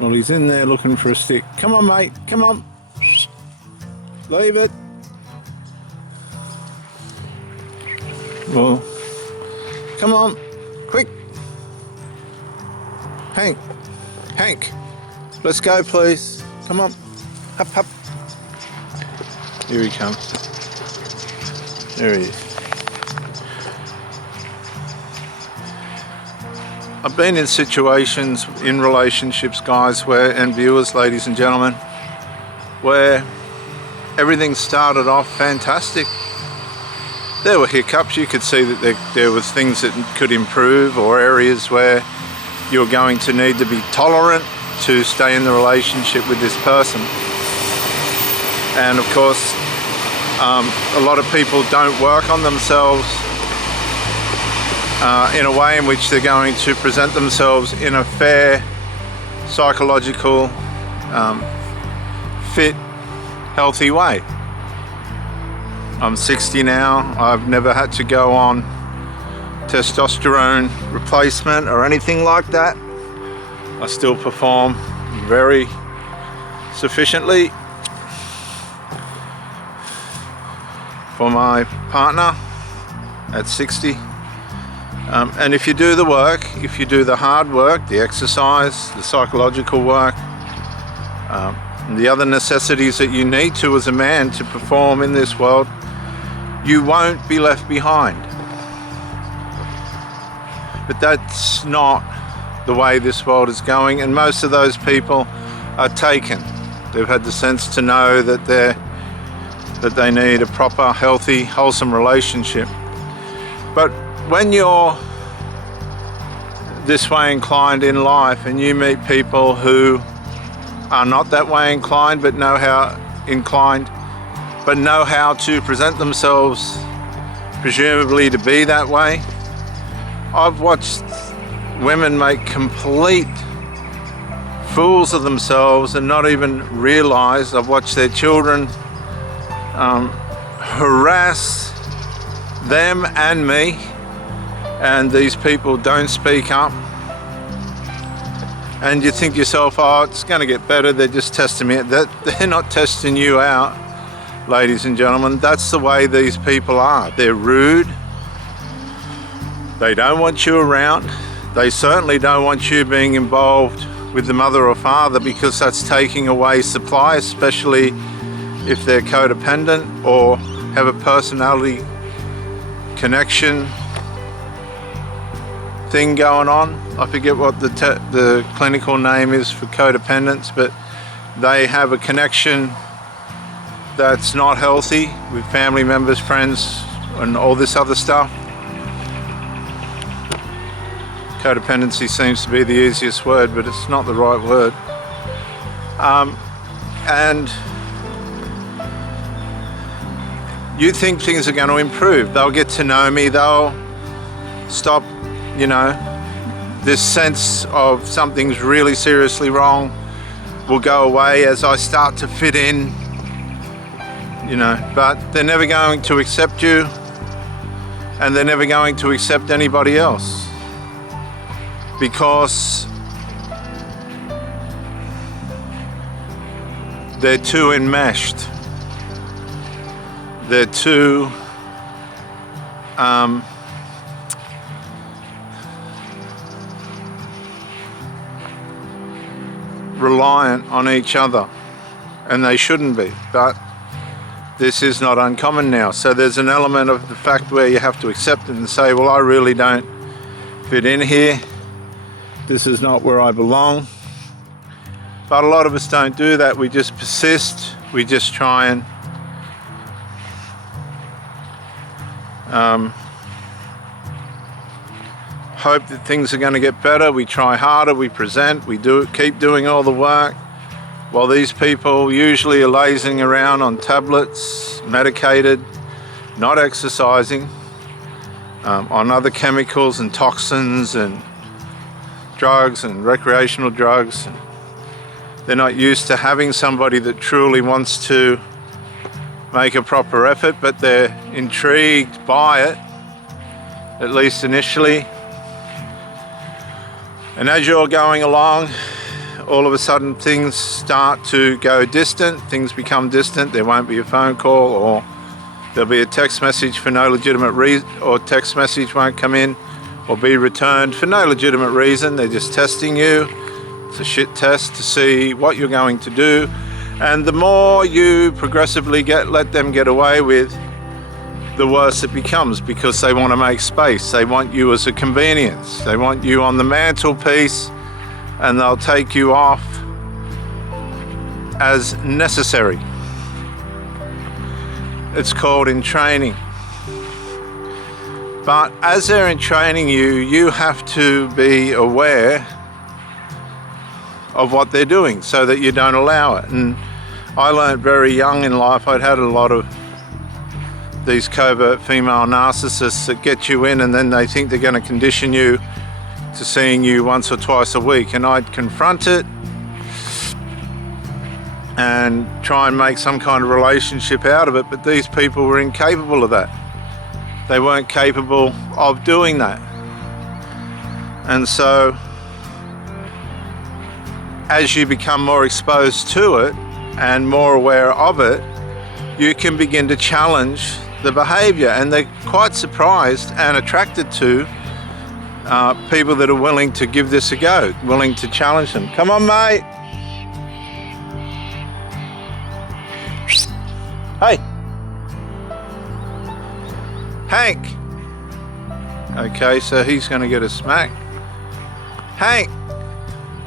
Well, he's in there looking for a stick. Come on, mate. Come on. Leave it. Well, come on. Quick. Hank. Hank. Let's go, please. Come on. Up, up. Here he comes. There he is. I've been in situations, in relationships, guys, and viewers, ladies and gentlemen, where everything started off fantastic. There were hiccups. You could see that there was things that could improve, or areas where you're going to need to be tolerant to stay in the relationship with this person. And of course, a lot of people don't work on themselves in a way in which they're going to present themselves in a fair, psychological, fit, healthy way. I'm 60 now. I've never had to go on testosterone replacement or anything like that. I still perform very sufficiently for my partner at 60. And if you do the work, if you do the hard work, the exercise, the psychological work, and the other necessities that you need to as a man to perform in this world, you won't be left behind. But that's not the way this world is going, and most of those people are taken. They've had the sense to know that they need a proper, healthy, wholesome relationship. But when you're this way inclined in life and you meet people who are not that way inclined but know how to present themselves presumably to be that way, I've watched women make complete fools of themselves and not even realize. I've watched their children harass them and me, and these people don't speak up. And you think to yourself, oh, it's going to get better, they're just testing me. They're not testing you out, ladies and gentlemen. That's the way these people are. They're rude. They don't want you around. They certainly don't want you being involved with the mother or father, because that's taking away supply, especially if they're codependent or have a personality connection thing going on. I forget what the clinical name is for codependence, but they have a connection that's not healthy with family members, friends, and all this other stuff. Codependency seems to be the easiest word, but it's not the right word. And you think things are going to improve. They'll get to know me. They'll stop, this sense of something's really seriously wrong will go away as I start to fit in, but they're never going to accept you, and they're never going to accept anybody else, because they're too enmeshed. They're too reliant on each other, and they shouldn't be, but this is not uncommon now. So there's an element of the fact where you have to accept it and say, well, I really don't fit in here. This is not where I belong. But a lot of us don't do that. We just persist. We just try and hope that things are going to get better. We try harder, we present, keep doing all the work, while these people usually are lazing around on tablets, medicated, not exercising, on other chemicals and toxins and drugs and recreational drugs. They're not used to having somebody that truly wants to make a proper effort, but they're intrigued by it, at least initially. And as you're going along, all of a sudden things start to go distant, things become distant, there won't be a phone call, or there'll be a text message for no legitimate reason, or text message won't come in or be returned for no legitimate reason. They're just testing you. It's a shit test to see what you're going to do. And the more you progressively let them get away with, the worse it becomes, because they want to make space. They want you as a convenience. They want you on the mantelpiece, and they'll take you off as necessary. It's called in training. But as they're entraining you, you have to be aware of what they're doing so that you don't allow it. And I learned very young in life, I'd had a lot of these covert female narcissists that get you in, and then they think they're going to condition you to seeing you once or twice a week. And I'd confront it and try and make some kind of relationship out of it, but these people were incapable of that. They weren't capable of doing that. And so as you become more exposed to it and more aware of it, you can begin to challenge the behavior. And they're quite surprised and attracted to people that are willing to give this a go, willing to challenge them. Come on, mate. Hey. Hank. Okay, so he's going to get a smack. Hank,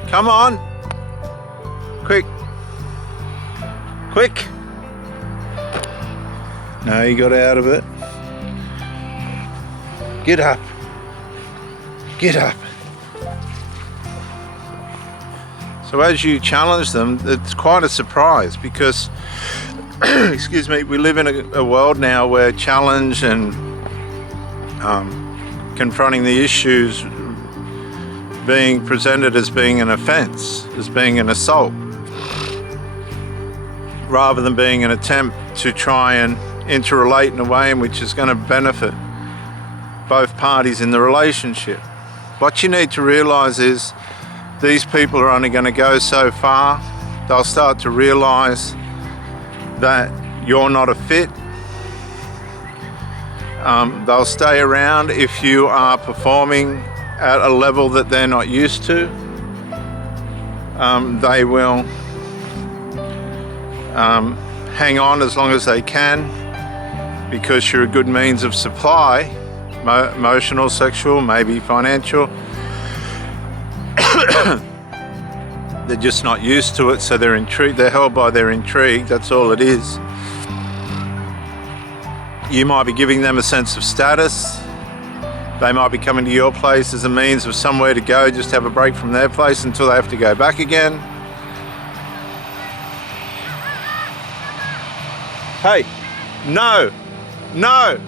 come on. Quick. Quick. No, he got out of it. Get up. Get up. So as you challenge them, it's quite a surprise, because excuse me, we live in a world now where challenge and confronting the issues being presented as being an offense, as being an assault, rather than being an attempt to try and interrelate in a way in which is going to benefit both parties in the relationship. What you need to realize is these people are only going to go so far. They'll start to realize that you're not a fit. They'll stay around if you are performing at a level that they're not used to. They will hang on as long as they can, because you're a good means of supply, emotional, sexual, maybe financial. They're just not used to it, so they're intrigued. They're held by their intrigue. That's all it is. You might be giving them a sense of status. They might be coming to your place as a means of somewhere to go, just have a break from their place until they have to go back again. Hey, no, no,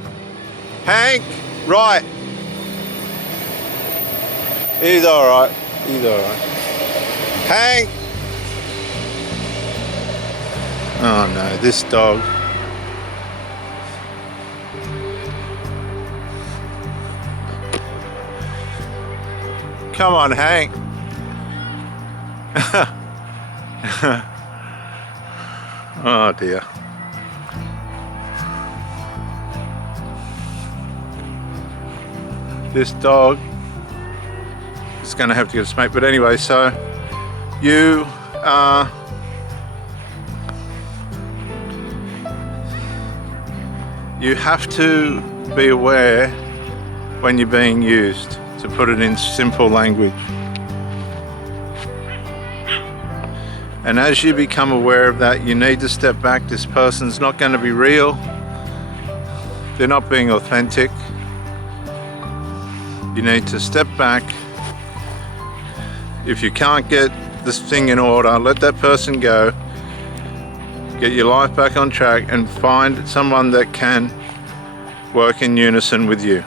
Hank, right. He's all right, he's all right. Hank! Oh no, this dog. Come on, Hank. Oh dear. This dog is going to have to get a smack. But anyway, so you have to be aware when you're being used, to put it in simple language. And as you become aware of that, you need to step back. This person's not going to be real. They're not being authentic. You need to step back. If you can't get this thing in order, let that person go. Get your life back on track and find someone that can work in unison with you.